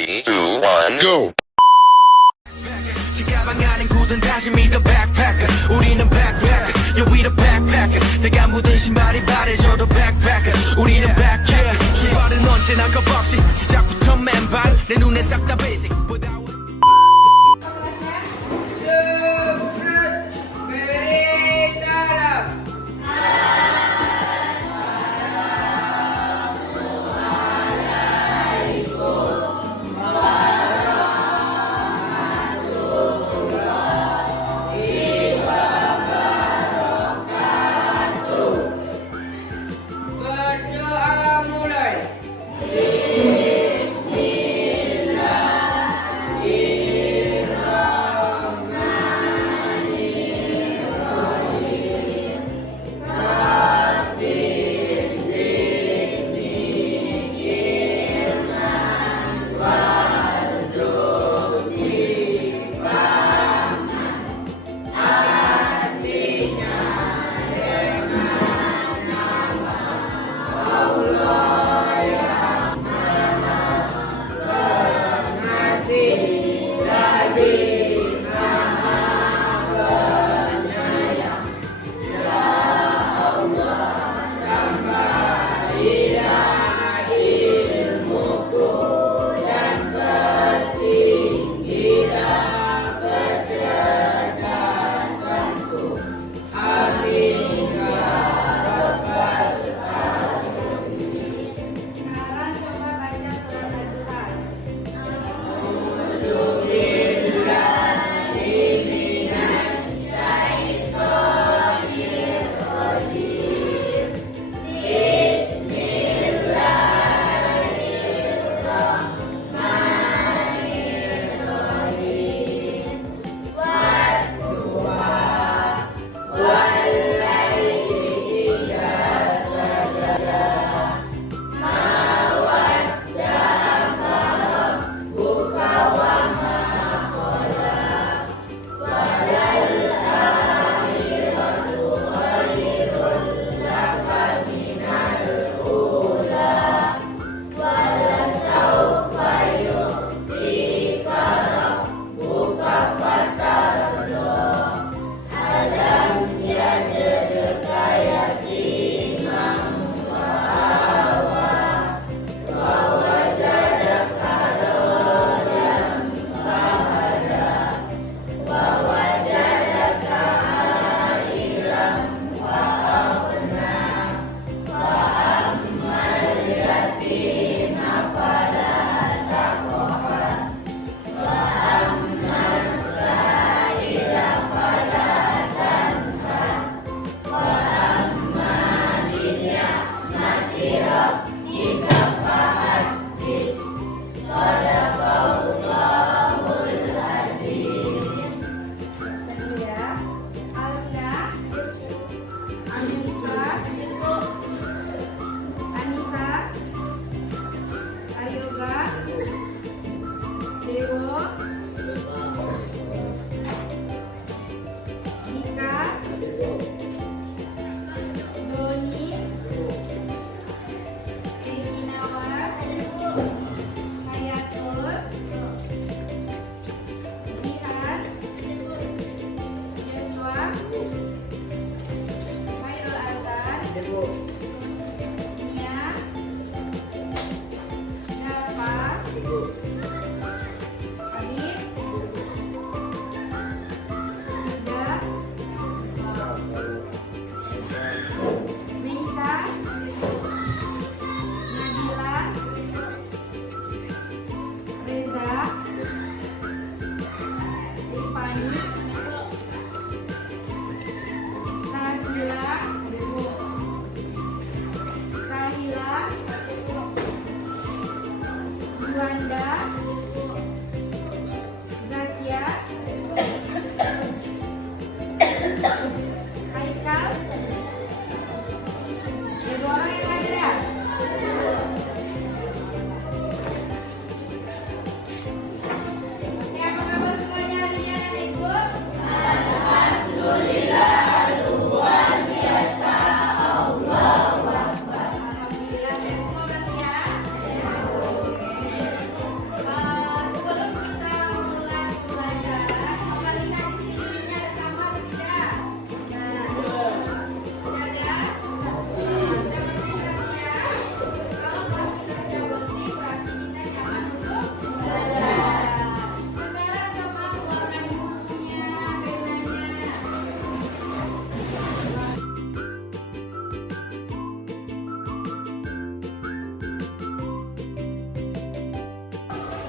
3, 2, 1, go! 가방 안엔 굳은 다짐이 the backpacker 우리는 backpackers yeah we the backpacker 내가 묻은 신발이 바래져도 backpacker 우리는 backpackers 출발은 언제나 겁없이 시작부터 맨발 내 눈에 싹 다 basic Berdoa mulai. Bismillah.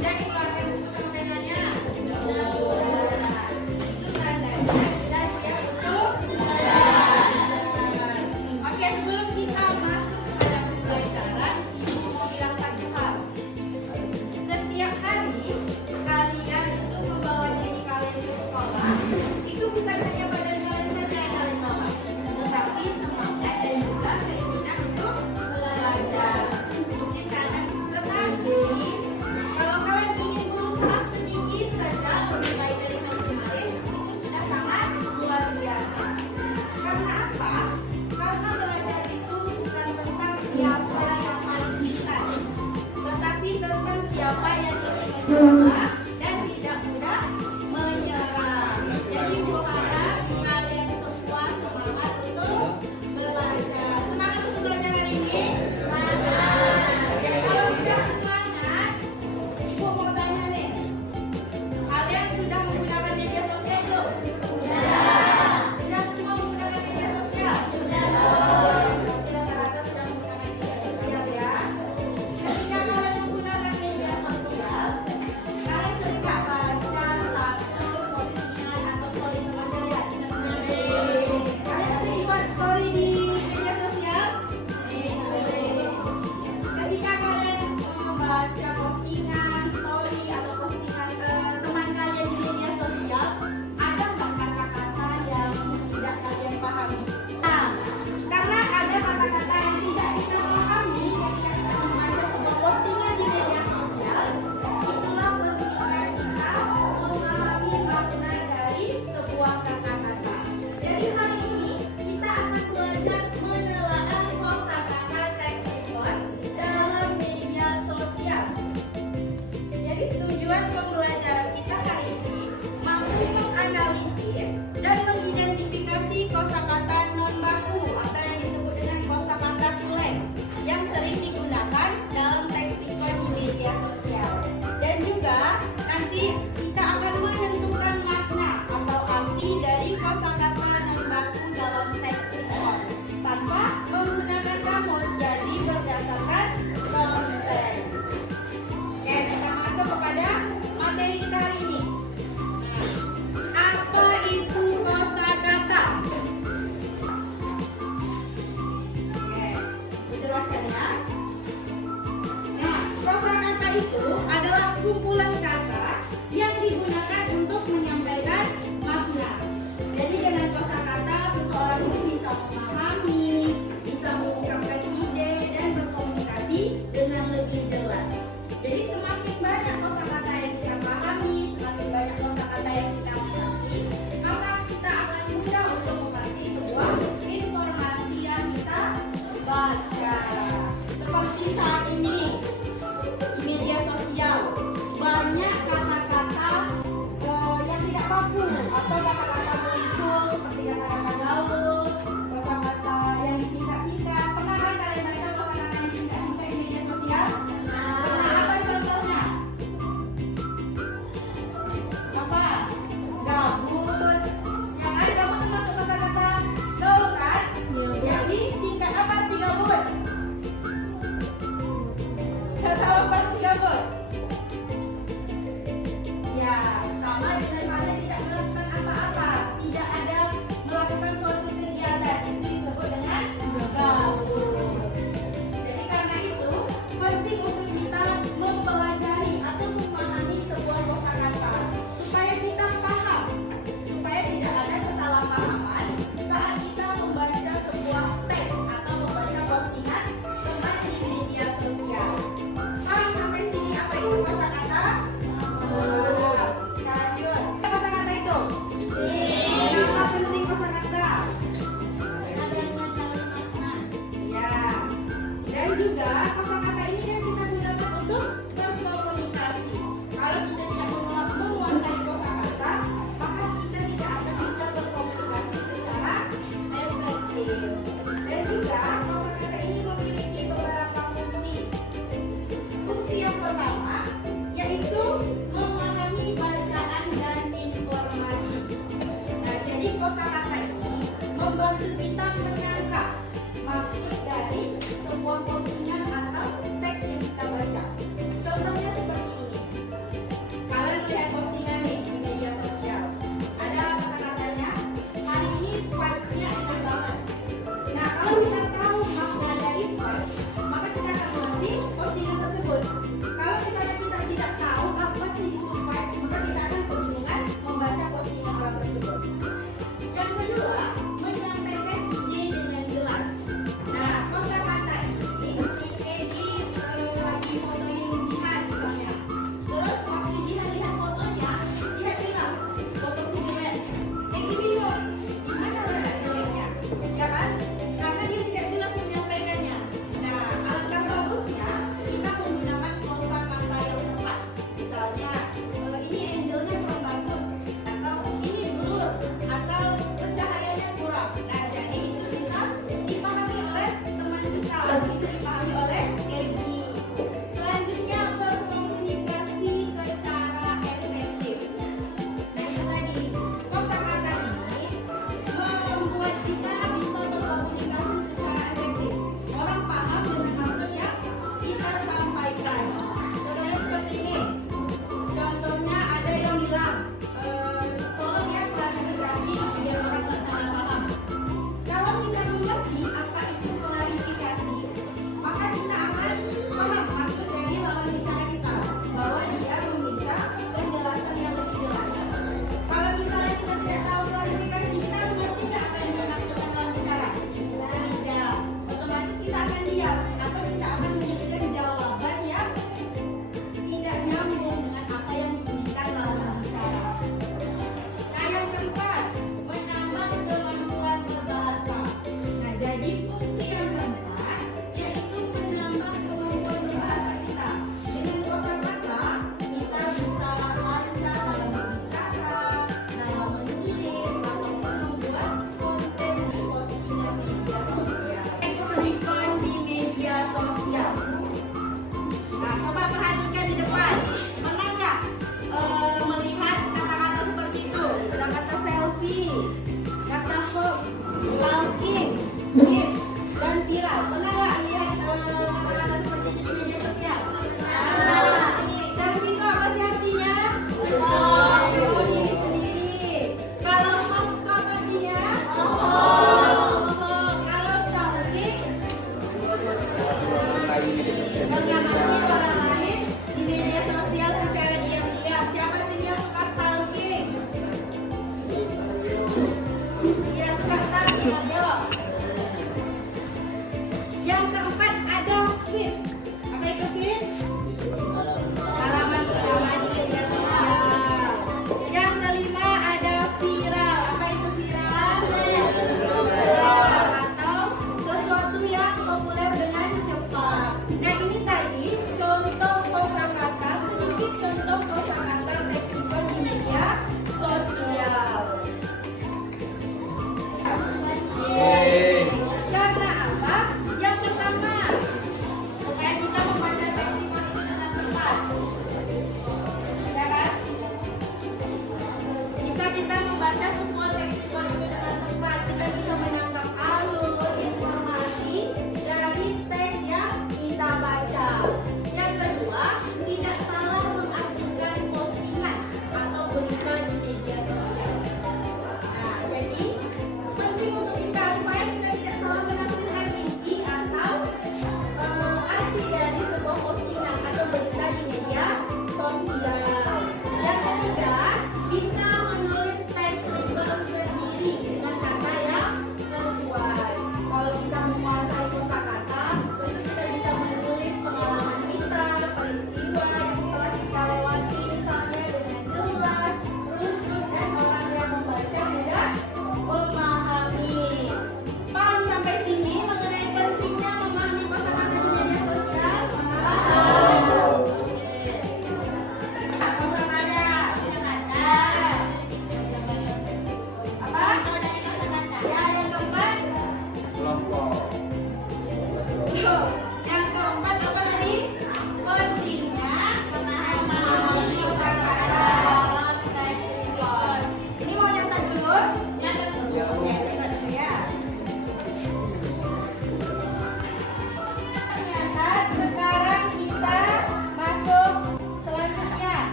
Udah dikeluarkan buku sama peganya? Udah. Itu tandanya kita siap untuk belajar. Oke, sebelum kita masuk kepada pembelajaran, Ibu mau bilang satu hal. Setiap hari kalian itu membawa diri kalian ke sekolah. Itu bukan hanya badan kalian saja yang kalian bawa, tetapi semangat dan juga keinginan untuk belajar. Mungkin karena tetapi kalau kalian ingin berusaha sedikit saja lebih baik dari hari kemarin, itu sudah sangat luar biasa. Karena apa? Karena belajar itu bukan tentang siapa yang paling pintar, tetapi tentang siapa yang ingin mencoba dan tidak mudah menyerah. Jadi Bu harap kalian semua semangat untuk belajar. Semangat untuk belajar hari ini? Semangat. Ya, kalau sudah semangat, Ibu mau tanya nih. Kalian sudah menggunakan media sosial belum? Sudah. Sudah semua menggunakan media sosial? Sudah. Rata-rata sudah menggunakan media sosial ya. Ketika kalian menggunakan media sosial, kalian sering nggak baca status, postingan atau story teman kalian? Kalian sering buat story di media sosial? Ketika kalian membaca postingan, story atau postingan teman kalian di media sosial, ada nggak kata-kata yang tidak kalian pahami? Nah, karena ada kata-kata yang tidak kita pahami ketika kita membaca sebuah postingan di media sosial, itulah pentingnya kita memahami makna dari sebuah kata-kata. Jadi hari ini kita akan belajar menelaah kosakata teks report dalam media sosial. Jadi tujuan pembelajaran kita hari ini mampu menganalisis dan mengidentifikasi kosakata non baku atau yang disebut dengan kosakata slang yang sering digunakan dalam teks report di media sosial. Dan juga nanti kita akan menentukan makna atau arti dari kosakata non baku dalam teks report tanpa menggunakan kamus, jadi berdasarkan konteks. Oke, kita masuk kepada materi kita hari ini.